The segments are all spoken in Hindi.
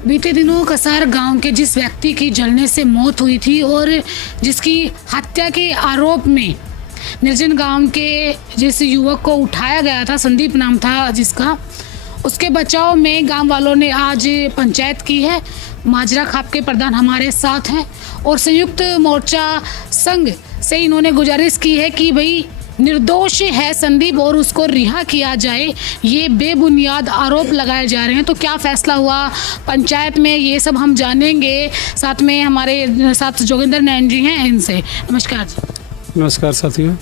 बीते दिनों कसार गांव के जिस व्यक्ति की जलने से मौत हुई थी और जिसकी हत्या के आरोप में निर्जन गांव के जिस युवक को उठाया गया था, संदीप नाम था जिसका, उसके बचाव में गांव वालों ने आज पंचायत की है। माजरा खाप के प्रधान हमारे साथ हैं और संयुक्त मोर्चा संघ से इन्होंने गुजारिश की है कि भाई निर्दोष है संदीप और उसको रिहा किया जाए। ये बेबुनियाद आरोप लगाए जा रहे हैं। तो क्या फैसला हुआ पंचायत में, ये सब हम जानेंगे। साथ में हमारे साथ जोगिंदर नैन जी हैं, इनसे नमस्कार जी। नमस्कार साथियों।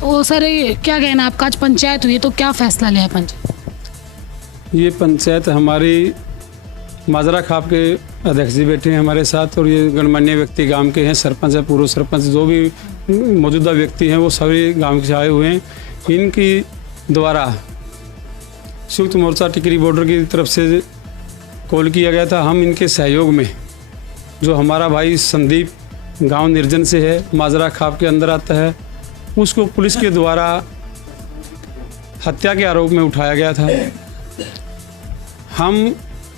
तो सर क्या कहना आपका, आज पंचायत हुई तो क्या फैसला लिया है पंचायत? ये पंचायत हमारी माजरा खाप के अध्यक्ष जी बैठे हैं हमारे साथ और ये गणमान्य व्यक्ति गांव के हैं, सरपंच है, पूर्व सरपंच, जो भी मौजूदा व्यक्ति हैं वो सभी गांव के आए हुए हैं। इनकी द्वारा संयुक्त मोर्चा टिकरी बॉर्डर की तरफ से कॉल किया गया था। हम इनके सहयोग में जो हमारा भाई संदीप गांव निर्जन से है, माजरा खाप के अंदर आता है, उसको पुलिस के द्वारा हत्या के आरोप में उठाया गया था। हम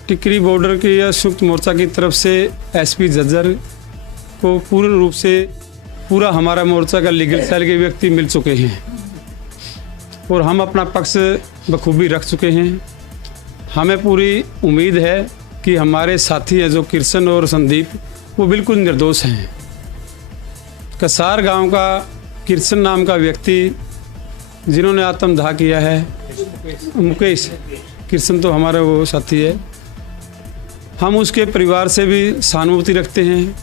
टिकरी बॉर्डर के या संयुक्त मोर्चा की तरफ से एसपी जज्जर को पूर्ण रूप से पूरा हमारा मोर्चा का लीगल सेल के व्यक्ति मिल चुके हैं और हम अपना पक्ष बखूबी रख चुके हैं। हमें पूरी उम्मीद है कि हमारे साथी हैं जो कृष्ण और संदीप, वो बिल्कुल निर्दोष हैं। कसार गांव का कृष्ण नाम का व्यक्ति जिन्होंने आत्मदाह किया है, मुकेश, कृष्ण तो हमारा वो साथी है, हम उसके परिवार से भी सहानुभूति रखते हैं।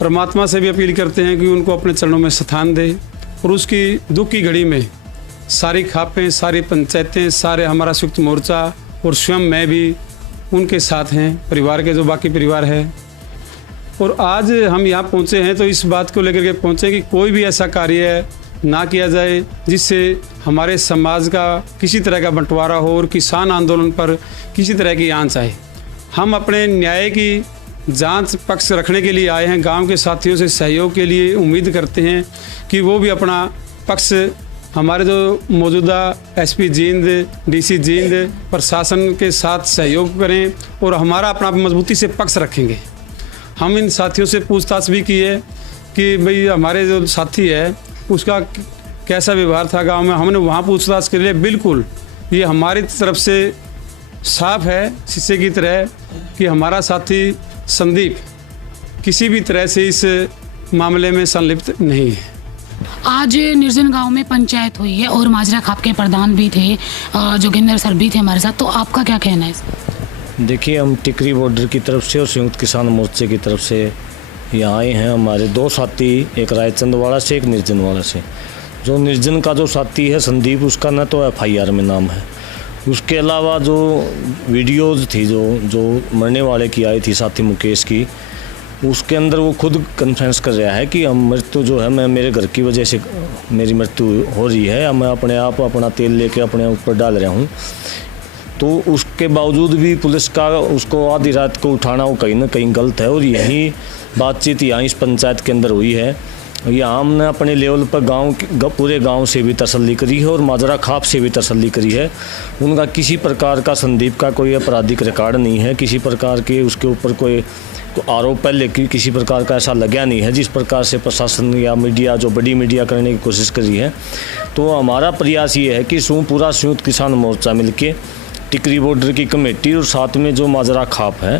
परमात्मा से भी अपील करते हैं कि उनको अपने चरणों में स्थान दे और उसकी दुख की घड़ी में सारी खापें, सारी पंचायतें, सारे हमारा संयुक्त मोर्चा और स्वयं मैं भी उनके साथ हैं, परिवार के जो बाकी परिवार है। और आज हम यहाँ पहुँचे हैं तो इस बात को लेकर के पहुँचे कि कोई भी ऐसा कार्य ना किया जाए जिससे हमारे समाज का किसी तरह का बंटवारा हो और किसान आंदोलन पर किसी तरह की आंच आए। हम अपने न्याय की जांच पक्ष रखने के लिए आए हैं। गांव के साथियों से सहयोग के लिए उम्मीद करते हैं कि वो भी अपना पक्ष हमारे जो मौजूदा एसपी जींद, डीसी जींद, प्रशासन के साथ सहयोग करें और हमारा अपना मजबूती से पक्ष रखेंगे। हम इन साथियों से पूछताछ भी की है कि भाई हमारे जो साथी है उसका कैसा व्यवहार था गांव में। हमने वहाँ पूछताछ के लिए बिल्कुल ये हमारी तरफ से साफ है शीशे की तरह कि हमारा साथी संदीप किसी भी तरह से इस मामले में संलिप्त नहीं है। आज निर्जन गांव में पंचायत हुई है और माजरा खाप के प्रधान भी थे, जोगिंदर सर भी थे हमारे साथ, तो आपका क्या कहना है इसमें? देखिए, हम टिकरी बॉर्डर की तरफ से और संयुक्त किसान मोर्चे की तरफ से यहाँ आए हैं। हमारे दो साथी, एक रायचंद वाला से, एक निर्जन वाला से। जो निर्जन का जो साथी है संदीप, उसका न तो FIR में नाम है, उसके अलावा जो वीडियोज़ थी जो मरने वाले की आई थी साथी मुकेश की, उसके अंदर वो खुद कन्फेंस कर रहा है कि हम मृत्यु जो है मैं मेरे घर की वजह से मेरी मृत्यु हो रही है, मैं अपने आप अपना तेल लेके अपने ऊपर डाल रहा हूँ। तो उसके बावजूद भी पुलिस का उसको आधी रात को उठाना वो कहीं ना कहीं गलत है। और यही बातचीत यहाँ इस पंचायत के अंदर हुई है। यहाँ हमने अपने लेवल पर पूरे गांव से भी तसल्ली करी है और माजरा खाप से भी तसल्ली करी है। उनका किसी प्रकार का, संदीप का कोई आपराधिक रिकॉर्ड नहीं है, किसी प्रकार के उसके ऊपर कोई आरोप पहले किसी प्रकार का ऐसा लगा नहीं है जिस प्रकार से प्रशासन या मीडिया, जो बड़ी मीडिया करने की कोशिश करी है। तो हमारा प्रयास ये है कि पूरा संयुक्त किसान मोर्चा मिलके टिकरी बॉर्डर की कमेटी और साथ में जो माजरा खाप है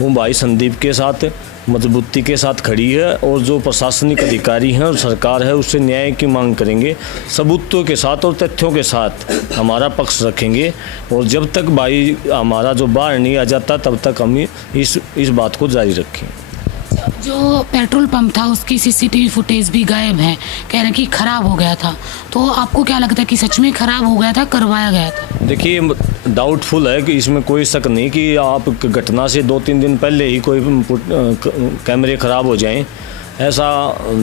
वो भाई संदीप के साथ मजबूती के साथ खड़ी है और जो प्रशासनिक अधिकारी हैं और सरकार है उससे न्याय की मांग करेंगे, सबूतों के साथ और तथ्यों के साथ हमारा पक्ष रखेंगे। और जब तक भाई हमारा जो बाहर नहीं आ जाता तब तक हम इस बात को जारी रखें। जो पेट्रोल पंप था उसकी CCTV फुटेज भी गायब है, कह रहे हैं कि खराब हो गया था। तो आपको क्या लगता है कि सच में खराब हो गया था, करवाया गया था? देखिए, डाउटफुल है कि इसमें कोई शक नहीं कि आप घटना से 2-3 दिन पहले ही कोई कैमरे ख़राब हो जाएं। ऐसा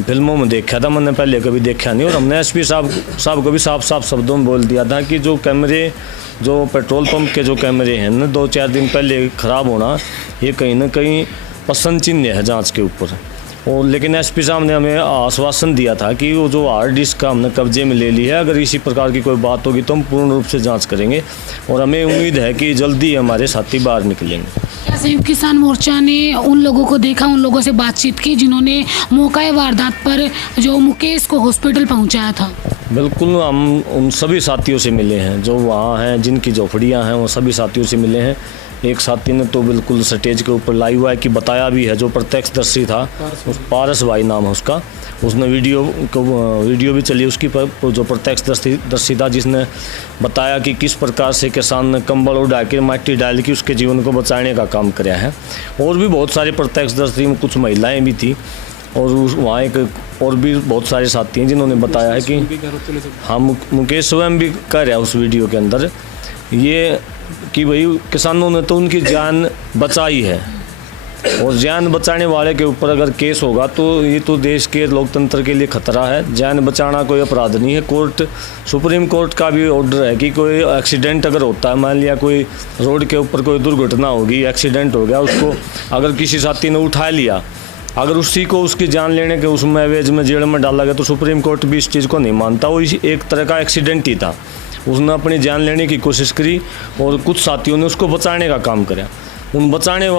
फिल्मों में देखा था, मैंने पहले कभी देखा नहीं। और हमने SP साहब को भी साफ साफ शब्दों में बोल दिया था कि जो कैमरे, जो पेट्रोल पंप के जो कैमरे हैं ना 2-4 दिन पहले ख़राब होना, ये कहीं ना कहीं प्रश्न चिन्ह है जांच के ऊपर। और लेकिन SP साहब ने हमें आश्वासन दिया था कि वो जो हार्ड डिस्क का हमने कब्जे में ले ली है, अगर इसी प्रकार की कोई बात होगी तो हम पूर्ण रूप से जांच करेंगे और हमें उम्मीद है कि जल्दी हमारे साथी बाहर निकलेंगे। संयुक्त किसान मोर्चा ने उन लोगों को देखा, उन लोगों से बातचीत की जिन्होंने मौका वारदात पर जो मुकेश को हॉस्पिटल पहुंचाया था? बिल्कुल, हम उन सभी साथियों से मिले हैं जो वहाँ हैं, जिनकी झोपड़ियाँ हैं, वो सभी साथियों से मिले हैं। एक साथी ने तो बिल्कुल स्टेज के ऊपर लाइव है कि बताया भी है, जो प्रत्यक्षदर्शी था, उस पारस भाई नाम है उसका, उसने वीडियो भी चली उसकी पर, जो प्रत्यक्षदर्शी था, जिसने बताया कि किस प्रकार से किसान ने कंबल उड़ा के माटी डाल के उसके जीवन को बचाने का काम किया है। और भी बहुत सारे प्रत्यक्षदर्शी में कुछ महिलाएं भी थी और वहाँ एक और भी बहुत सारे साथी हैं जिन्होंने बताया है कि हम मुकेश स्वयं भी कह रहा है उस वीडियो के अंदर ये कि भाई किसानों ने तो उनकी जान बचाई है, और जान बचाने वाले के ऊपर अगर केस होगा तो ये तो देश के लोकतंत्र के लिए खतरा है। जान बचाना कोई अपराध नहीं है। सुप्रीम कोर्ट का भी ऑर्डर है कि कोई एक्सीडेंट अगर होता है, मान लिया कोई रोड के ऊपर कोई दुर्घटना होगी, एक्सीडेंट हो गया, उसको अगर किसी साथी ने उठा लिया, अगर उसी को उसकी जान लेने के उसमें एवज में जेल में डाला गया तो सुप्रीम कोर्ट भी इस चीज़ को नहीं मानता। वो एक तरह का एक्सीडेंट ही था, उसने अपनी जान लेने की कोशिश करी और कुछ साथियों ने उसको बचाने का काम किया। उन बचाने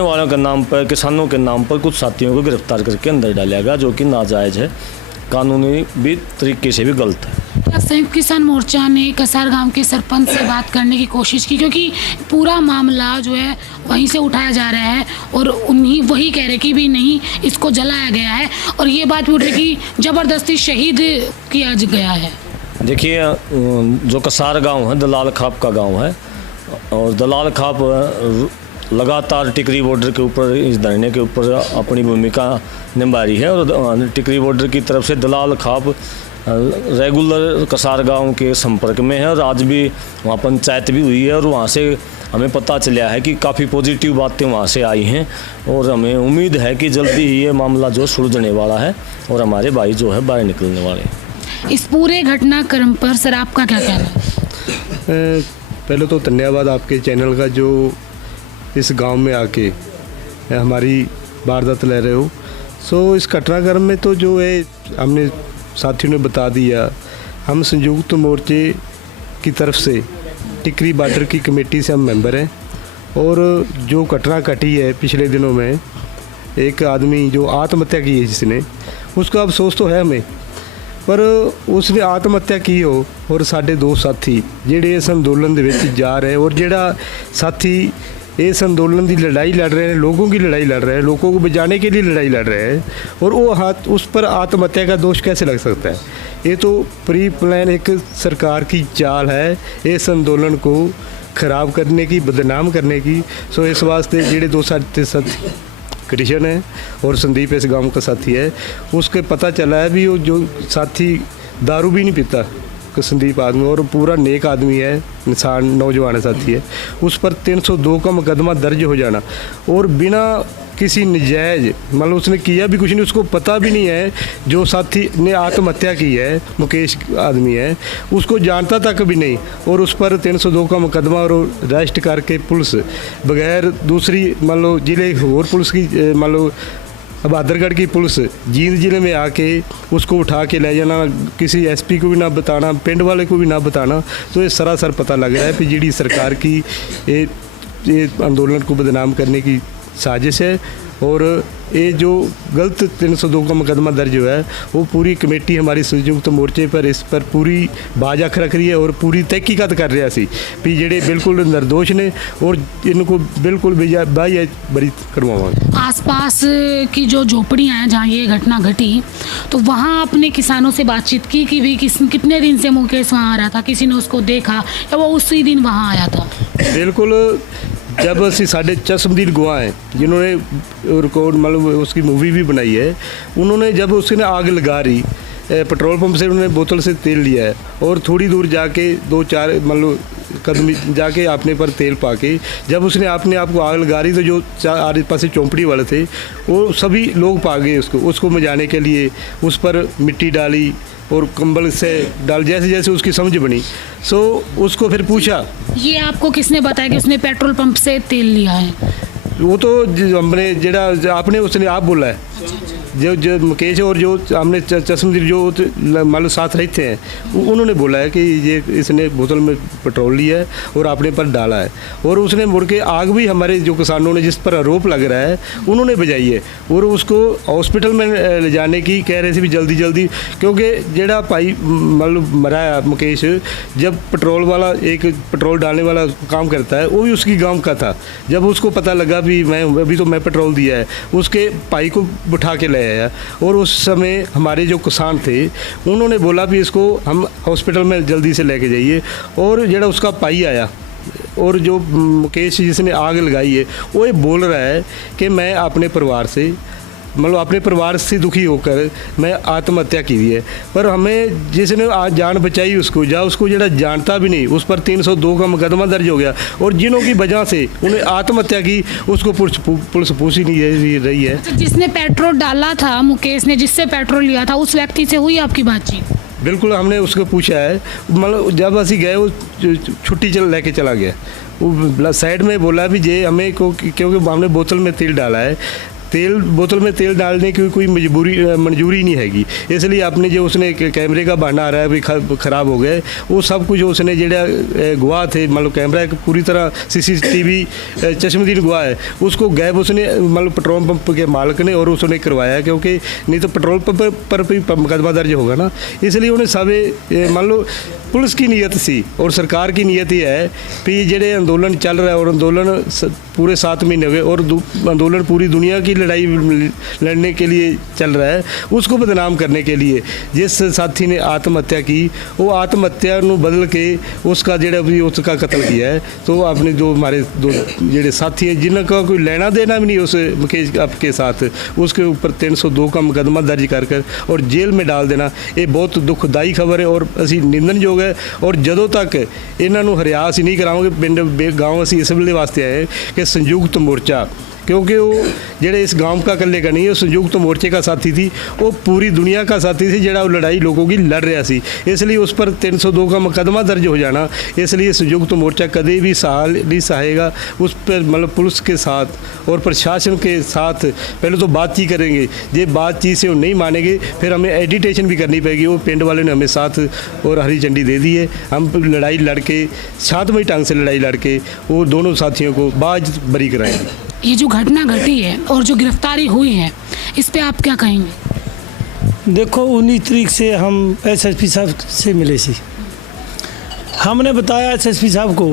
वालों के नाम पर, किसानों के नाम पर कुछ साथियों को गिरफ्तार करके अंदर डाला गया, जो कि नाजायज़ है, कानूनी भी तरीके से भी गलत है। क्या संयुक्त किसान मोर्चा ने कसार गांव के सरपंच से बात करने की कोशिश की, क्योंकि पूरा मामला जो है वहीं से उठाया जा रहा है और वही कह रहे कि भी नहीं, इसको जलाया गया है, और ये बात भी उठ रही कि ज़बरदस्ती शहीद किया गया है? देखिए, जो कसार गांव है दलाल खाप का गांव है, और दलाल खाप लगातार टिकरी बॉर्डर के ऊपर, इस धरने के ऊपर अपनी भूमिका निभा रही है, और टिकरी बॉर्डर की तरफ से दलाल खाप रेगुलर कसार गांव के संपर्क में है, और आज भी वहाँ पंचायत भी हुई है, और वहाँ से हमें पता चला है कि काफ़ी पॉजिटिव बातें वहाँ से आई हैं, और हमें उम्मीद है कि जल्दी ही ये मामला जो सुलझने वाला है और हमारे भाई जो है बाहर निकलने वाले हैं। इस पूरे घटनाक्रम पर सर आपका क्या कहना है? पहले तो धन्यवाद आपके चैनल का, जो इस गांव में आके हमारी वारदात ले रहे हो। सो इस घटनाक्रम में तो जो है हमने साथियों ने बता दिया, हम संयुक्त मोर्चे की तरफ से टिकरी बॉर्डर की कमेटी से हम मेंबर हैं, और जो घटना घटी है पिछले दिनों में, एक आदमी जो आत्महत्या की है जिसने, उसका अफसोस तो है हमें, पर उसने आत्महत्या की हो और साढ़े दो साथी ਜਿਹੜੇ इस अंदोलन ਦੇ ਵਿੱਚ जा रहे हैं, और ਜਿਹੜਾ साथी इस अंदोलन की लड़ाई लड़ रहे हैं, लोगों की लड़ाई लड़ रहे हैं, लोगों को बचाने के लिए लड़ाई लड़ रहे हैं, और वो उस पर आत्महत्या का दोष कैसे लग सकता है? ये तो प्री प्लान एक सरकार की चाल है इस अंदोलन को ख़राब करने की, बदनाम करने की। सो इस वास्ते ਜਿਹੜੇ दो साथी कृष्ण है और संदीप इस गांव का साथी है, उसके पता चला है भी वो जो साथी दारू भी नहीं पीता, संदीप आदमी, और पूरा नेक आदमी है, इंसान, नौजवान साथी है, उस पर 302 का मुकदमा दर्ज हो जाना, और बिना किसी नजायज़, मतलब उसने किया भी कुछ नहीं, उसको पता भी नहीं है जो साथी ने आत्महत्या की है, मुकेश आदमी है, उसको जानता तक भी नहीं, और उस पर 302 का मुकदमा और अरेस्ट करके पुलिस बगैर दूसरी, मान लो जिले और पुलिस की, मान लो बहादुरगढ़ की पुलिस जींद जिले में आके उसको उठा के ले जाना, किसी एसपी को भी ना बताना, पिंड वाले को भी ना बताना, तो ये सरासर पता लग रहा है कि जी सरकार की ये आंदोलन को बदनाम करने की साजिश है, और ये जो गलत 302 का मुकदमा दर्ज हुआ है वो पूरी कमेटी हमारी संयुक्त मोर्चे पर इस पर पूरी बाज अख रख रही है, और पूरी तहकीकात कर रहा सी भी जेडे बिल्कुल निर्दोष ने, और इनको बिल्कुल बाई बरी करवाएंगे। आसपास की जो झोपड़ियाँ हैं जहाँ ये घटना घटी, तो वहाँ अपने किसानों से बातचीत की कि भी कितने दिन से मुकेश वहाँ आ रहा था, किसी ने उसको देखा या वो उसी दिन वहाँ आया था? बिल्कुल, जब असी साढ़े चश्मदीद गवाह हैं जिन्होंने रिकॉर्ड, मतलब उसकी मूवी भी बनाई है, उन्होंने जब उसने आग लगा रही पेट्रोल पंप से, उन्होंने बोतल से तेल लिया है, और थोड़ी दूर जाके 2-4 मतलब कदम जाके अपने पर तेल पाके जब उसने अपने आप को आग लगा रही, तो जो आस पास चौंपड़ी वाले थे वो सभी लोग भाग गए उसको मचाने के लिए, उस पर मिट्टी डाली और कंबल से डाल, जैसे जैसे उसकी समझ बनी। सो उसको फिर पूछा, ये आपको किसने बताया कि उसने पेट्रोल पंप से तेल लिया है? वो तो हमने जेड़ा आपने उसने आप बोला है, जो मुकेश और जो हमने चश्मदीद जो मान लो साथ रहते हैं, उन्होंने बोला है कि ये इसने बोतल में पेट्रोल लिया है और अपने पर डाला है, और उसने मुड़ के आग भी हमारे जो किसानों ने जिस पर आरोप लग रहा है उन्होंने बजाई है, और उसको हॉस्पिटल में ले जाने की कह रहे थे भी जल्दी जल्दी, क्योंकि जेड़ा भाई मान लो मरा है मुकेश, जब पेट्रोल वाला एक पेट्रोल डालने वाला काम करता है वो भी उसकी गांव का था। जब उसको पता लगा भी मैं अभी तो मैं पेट्रोल दिया है, उसके भाई को बिठा के ले आया, और उस समय हमारे जो किसान थे उन्होंने बोला भी इसको हम हॉस्पिटल में जल्दी से लेके जाइए, और जेड़ा उसका भाई आया और जो मुकेश जिसने आग लगाई है वो ये बोल रहा है कि मैं अपने परिवार से मतलब अपने परिवार से दुखी होकर मैं आत्महत्या की हुई है, पर हमें जिसने आज जान बचाई उसको जेड़ा जानता भी नहीं उस पर 302 का मुकदमा दर्ज हो गया, और जिन्हों की वजह से उन्हें आत्महत्या की उसको पुलिस पूछ ही नहीं रही है। तो जिसने पेट्रोल डाला था मुकेश ने, जिससे पेट्रोल लिया था, उस व्यक्ति से हुई आपकी बातचीत? बिल्कुल, हमने उसको पूछा है, मतलब जब असी गए वो छुट्टी लेके चला गया, वो साइड में बोला भी जे हमें क्योंकि हमने बोतल में तेल डाला है, बोतल में तेल डालने की कोई मंजूरी नहीं हैगी, इसलिए आपने जो उसने कैमरे का बहाना आ रहा है भी ख़राब हो गए, वो सब कुछ उसने जेड़ा गवाह थे, मतलब कैमरा पूरी तरह CCTV चश्मदीद गवाह है, उसको गैब उसने मतलब पेट्रोल पंप के मालिक ने और उसने करवाया, क्योंकि नहीं तो पेट्रोल पंप पर भी मुकदमा दर्ज होगा ना, इसलिए उन्हें सब मान लो पुलिस की नीयत सी और सरकार की नीयत ये है कि जेड़े आंदोलन चल रहा है, और आंदोलन पूरे 7 महीने हो गए, और आंदोलन पूरी दुनिया की लड़ाई लड़ने के लिए चल रहा है, उसको बदनाम करने के लिए जिस साथी ने आत्महत्या की वो आत्महत्या को बदल के उसका जेड़ा भी उसका कत्ल किया है, तो आपने जो हमारे दो जेड़े साथी हैं जिनका कोई लेना देना भी नहीं उस मुकेश आपके साथ, उसके ऊपर 302 का मुकदमा दर्ज कर और जेल में डाल देना, ये बहुत दुखदाई खबर है और असी निंदनयोग है। और जदों तक इन्हों हरियास नहीं कराओगे पिंड गाँव असी इस वे वास्ते आए कि संयुक्त मोर्चा, क्योंकि वो जेड़े इस गांव का कल्ले का नहीं है, वो संयुक्त मोर्चे का साथी थी, वो पूरी दुनिया का साथी थी, जेड़ा वो लड़ाई लोगों की लड़ रहा सी, इसलिए उस पर 302 का मुकदमा दर्ज हो जाना, इसलिए संयुक्त मोर्चा कभी भी नहीं सहेगा। उस पर मतलब पुलिस के साथ और प्रशासन के साथ पहले तो बातचीत करेंगे, ये बातचीत से वो नहीं मानेंगे फिर हमें एडिटेशन भी करनी पड़ेगी। वो पिंड वाले ने हमें साथ और हरी झंडी दे दी है, हम लड़ाई लड़के शांतमय ढंग से लड़ाई लड़के वो दोनों साथियों को बाज बरी कराएंगे। ये जो घटना घटी है और जो गिरफ्तारी हुई है, इस पे आप क्या कहेंगे? देखो 19 तारीख से हम SSP साहब से मिले सी, हमने बताया SSP साहब को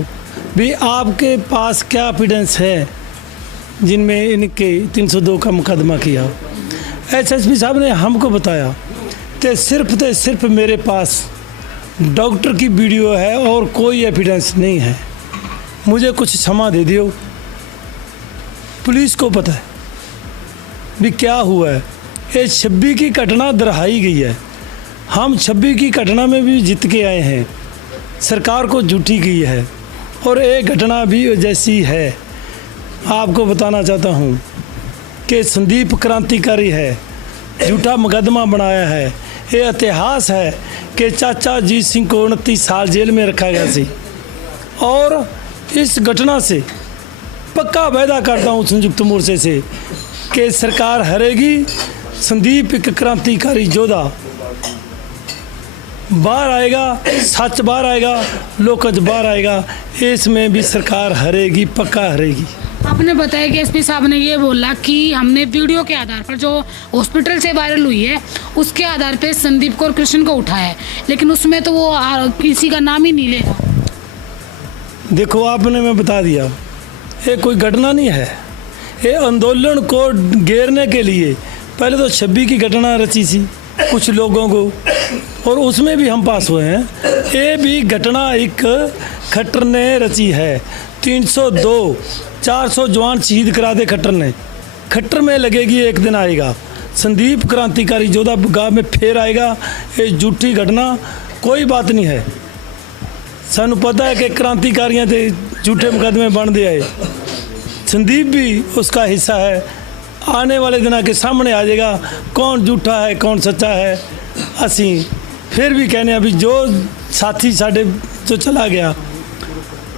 भी आपके पास क्या एविडेंस है जिनमें इनके 302 का मुकदमा किया। SSP साहब ने हमको बताया तो सिर्फ मेरे पास डॉक्टर की वीडियो है और कोई एविडेंस नहीं है, मुझे कुछ क्षमा दे दियो, पुलिस को पता है भी क्या हुआ है। ये 26 की घटना दोहराई गई है, हम 26 की घटना में भी जीत के आए हैं, सरकार को झूठी गई है और एक घटना भी जैसी है। आपको बताना चाहता हूँ कि संदीप क्रांतिकारी है, झूठा मुकदमा बनाया है। ये इतिहास है कि चाचा अजीत सिंह को 29 साल जेल में रखा गया सी, और इस घटना से पक्का वायदा करता हूँ संयुक्त मोर्चे से कि सरकार हारेगी। संदीप एक क्रांतिकारी योद्धा बाहर आएगा, सच बाहर आएगा, लोकज बाहर आएगा, इसमें भी सरकार हारेगी, पक्का हारेगी। आपने बताया कि SP साहब ने ये बोला कि हमने वीडियो के आधार पर जो हॉस्पिटल से वायरल हुई है उसके आधार पे संदीप को और कृष्ण को उठाया है, लेकिन उसमें तो वो किसी का नाम ही नहीं ले। देखो आपने मैं बता दिया, ये कोई घटना नहीं है, ये आंदोलन को घेरने के लिए पहले तो 26 की घटना रची थी कुछ लोगों को, और उसमें भी हम पास हुए हैं। ये भी घटना एक खट्टर ने रची है, 302 400 जवान शहीद करा दे खट्टर ने, खट्टर में लगेगी, एक दिन आएगा संदीप क्रांतिकारी योद्धा गाँव में फिर आएगा। ये झूठी घटना कोई बात नहीं है, सानू पता है कि क्रांतिकारियों के झूठे मुकदमे बन दे आए, संदीप भी उसका हिस्सा है। आने वाले दिनों के सामने आ जाएगा कौन झूठा है कौन सच्चा है। असी फिर भी कहने अभी जो साथी साढ़े जो चला गया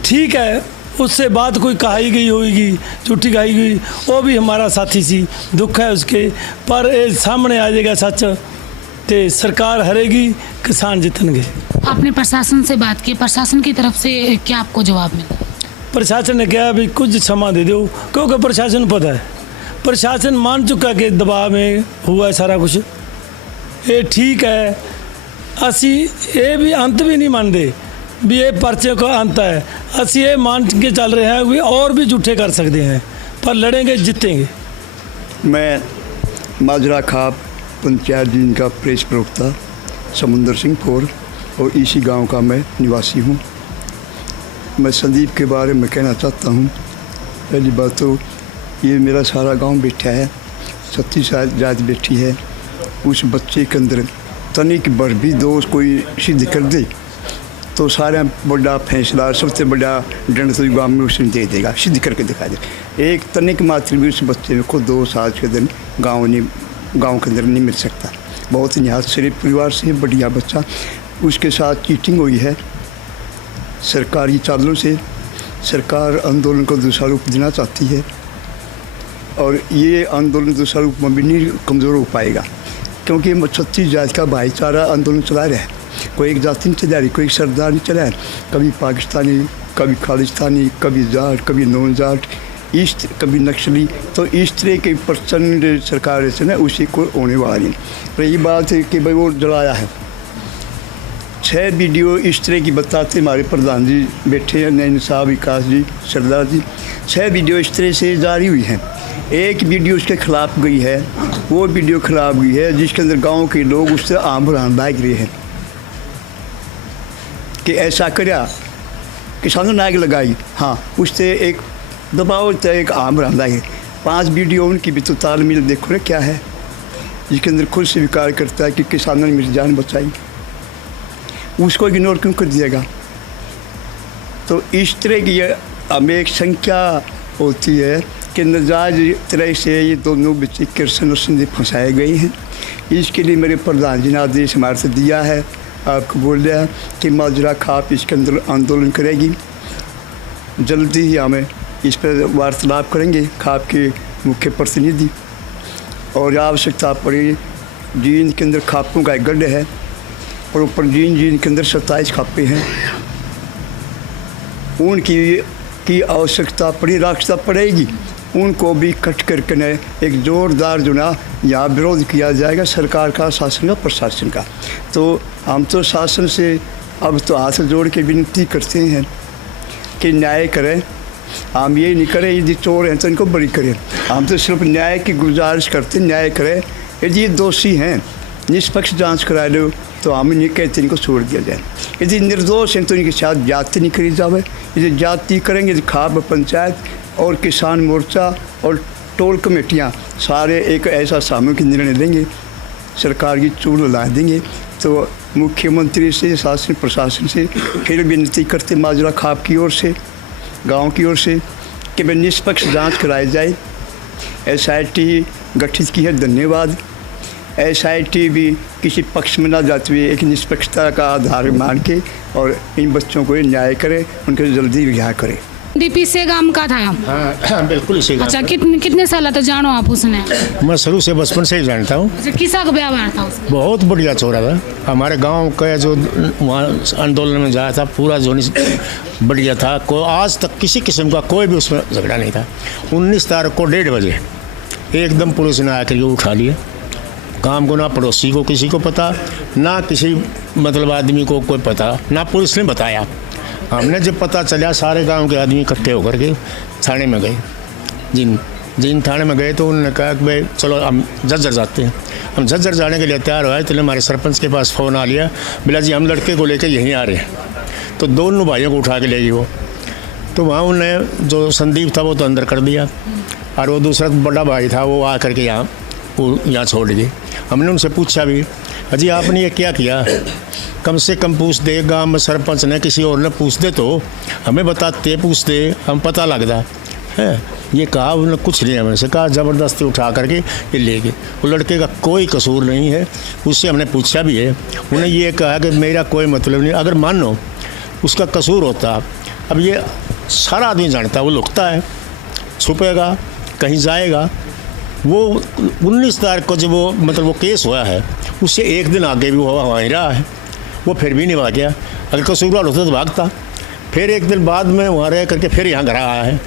ठीक है, उससे बात कोई कहाई गई होगी, झूठी कहाई गई, वो भी हमारा साथी सी, दुख है उसके, पर ये सामने आ जाएगा सच, तो सरकार हरेगी, किसान जीतनगे। आपने प्रशासन से बात की, प्रशासन की तरफ से क्या आपको जवाब मिला? प्रशासन ने कहा भी कुछ क्षमा दे दो, क्योंकि प्रशासन पता है, प्रशासन मान चुका कि दबाव में हुआ है सारा कुछ, ये ठीक है। असी ये भी अंत भी नहीं मानते भी ये पर्चे का अंत है, असी ये मान के चल रहे हैं भी और भी झूठे कर सकते हैं, पर लड़ेंगे जीतेंगे। मैं माजरा खाप पंचायत जींद का प्रेस प्रवक्ता समुंदर सिंह कौर और इसी गांव का मैं निवासी हूं। मैं संदीप के बारे में कहना चाहता हूं। पहली बात तो ये मेरा सारा गांव बैठा है, 36 जात बैठी है। उस बच्चे के अंदर तनिक भर भी दोष कोई सिद्ध कर दे तो सारा बड़ा फैसला, सबसे बड़ा दंड तो गांव में उसने दे देगा, सिद्ध करके दिखा दे। एक तनिक मात्र भी उस बच्चे में को 2 साल के दिन गांव के अंदर नहीं मिल सकता। बहुत निहायत शरीफ परिवार से बढ़िया बच्चा, उसके साथ चीटिंग हुई है सरकारी चालों से। सरकार आंदोलन को दूसरा रूप देना चाहती है और ये आंदोलन दूसरा रूप में भी नहीं कमज़ोर हो पाएगा, क्योंकि 36 जात का भाईचारा आंदोलन चला रहा है। कोई एक जाति नहीं चला रही, कोई एक सरदार नहीं चला है, कभी पाकिस्तानी, कभी खालिस्तानी, कभी जाट, कभी नॉन जाट, ईस्ट, कभी नक्सली। तो इस तरह के प्रचंड सरकार से ना उसी को होने वाला नहीं। पर ये बात है कि भाई वो जलाया है। 6 वीडियो इस तरह की बताते हमारे प्रधान जी बैठे हैं, नैन साहब, विकास जी, सरदार जी, 6 वीडियो इस तरह से जारी हुई हैं। एक वीडियो उसके खिलाफ गई है, वो वीडियो खिलाफ गई है जिसके अंदर गांव के लोग उससे आम बरान लाग रहे हैं कि ऐसा करया, किसानों ने आग लगाई, हाँ उससे एक दबाव तय एक आम बरान लागे। 5 वीडियो उनकी भी तो तालमेल देखो ना क्या है, जिसके अंदर खुद स्वीकार करता है कि किसानों ने मेरी जान बचाई, उसको इग्नोर क्यों कर दिएगा? तो इस तरह की हमें एक संख्या होती है कि नजायज तरह से ये दोनों बच्चे कृष्ण और संदीप फंसाए गए हैं। इसके लिए मेरे प्रधान जी ने आदेश हमारे से दिया है, आपको बोल रहा है कि माजरा खाप इसके अंदर आंदोलन करेगी। जल्दी ही हमें इस पर वार्तालाप करेंगे खाप के मुख्य प्रतिनिधि, और आवश्यकता पड़ी जींद के अंदर खापों का एक गढ़ है और ऊपर जींद के अंदर 27 खापे हैं, उनकी आवश्यकता पड़ी, राक्षता पड़ेगी, उनको भी कट करके न एक जोरदार जो ना यहाँ विरोध किया जाएगा सरकार का, शासन का, प्रशासन का। तो हम तो शासन से अब तो हाथ जोड़ के विनती करते हैं कि न्याय करें। हम ये नहीं करें यदि चोर हैं तो इनको बरी करें, हम तो सिर्फ न्याय की गुजारिश करते, न्याय करें। यदि ये दोषी हैं निष्पक्ष जांच करा लो तो हम नहीं कहते इनको छोड़ दिया जाए। यदि निर्दोष हैं तो इनके साथ जाति नहीं करी जाए। यदि जाति करेंगे तो खाप पंचायत और किसान मोर्चा और टोल कमेटियां सारे एक ऐसा सामूहिक निर्णय लेंगे, सरकार की चूल ला देंगे। तो मुख्यमंत्री से, शासन प्रशासन से फिर विनती करते माजरा खाप की ओर से, गांव की ओर से कि भाई निष्पक्ष जांच कराई जाए। SIT गठित की है, धन्यवाद। SIT भी किसी पक्ष में ना जाते हुए एक निष्पक्षता का आधार मान के और इन बच्चों को न्याय करे, उनको जल्दी रिहा करे। डीपी से गांव का था? हाँ बिल्कुल इसी का। अच्छा, कितने साल तक जानो आप उसने? मैं शुरू से बचपन से ही जानता हूँ। अच्छा, किसा का व्यवहार था उसका? बहुत बढ़िया छोरा था। हमारे गांव का जो वहाँ आंदोलन में जाया था पूरा जोनी बढ़िया था, कोई आज तक किसी किस्म का कोई भी उसमें झगड़ा नहीं था। 19 तारीख को 1:30 बजे एकदम पुलिस ने आकर के उठा लिया। गांव को ना पड़ोसी को किसी को पता, ना किसी मतलब आदमी को कोई पता, ना पुलिस ने बताया। हमने जब पता चला सारे गांव के आदमी इकट्ठे होकर के थाने में गए। जिन थाने में गए तो उन्होंने कहा कि भाई चलो हम झज्जर जाते हैं। हम झज्जर जाने के लिए तैयार हुए तो हमारे सरपंच के पास फ़ोन आ लिया, बोला जी हम लड़के को लेकर यहीं आ रहे हैं। तो दोनों भाइयों को उठा के ले गई वो। तो वहाँ उन्होंने जो संदीप था वो तो अंदर कर दिया और वो दूसरा बड़ा भाई था वो आ करके यहाँ छोड़ दिए। हमने उनसे पूछा भी, अजी आपने ये क्या किया? कम से कम पूछ दे, गांव में सरपंच ने किसी और ने पूछ दे तो हमें बताते, पूछ दे, हम पता लगता है। ये कहा उन्होंने, कुछ नहीं हमें से कहा, ज़बरदस्ती उठा करके ये ले गए। वो लड़के का कोई कसूर नहीं है, उससे हमने पूछा भी है। उन्हें ये कहा कि मेरा कोई मतलब नहीं, अगर मानो उसका कसूर होता। अब ये सारा आदमी जानता है, वो लुकता है, छुपेगा, कहीं जाएगा। वो 19 तारीख को जब वो मतलब वो केस हुआ है, उससे एक दिन आगे भी वो वहीं रहा है, वो फिर भी नहीं भाग गया। अगर कसूरवार होता तो भागता। फिर एक दिन बाद में वहाँ रह करके फिर यहाँ घर आया है।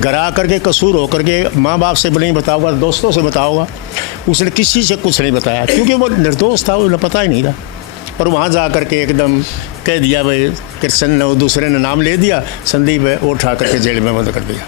घर आ करके कसूर हो करके माँ बाप से नहीं बताओगा, दोस्तों से बताओगा, उसने किसी से कुछ नहीं बताया क्योंकि वो निर्दोष था, उन्हें पता ही नहीं था। और वहाँ जा करके एकदम कह दिया भाई कृष्ण ने, दूसरे ने नाम ले दिया, संदीप है, वो उठा करके जेल में बंद कर दिया।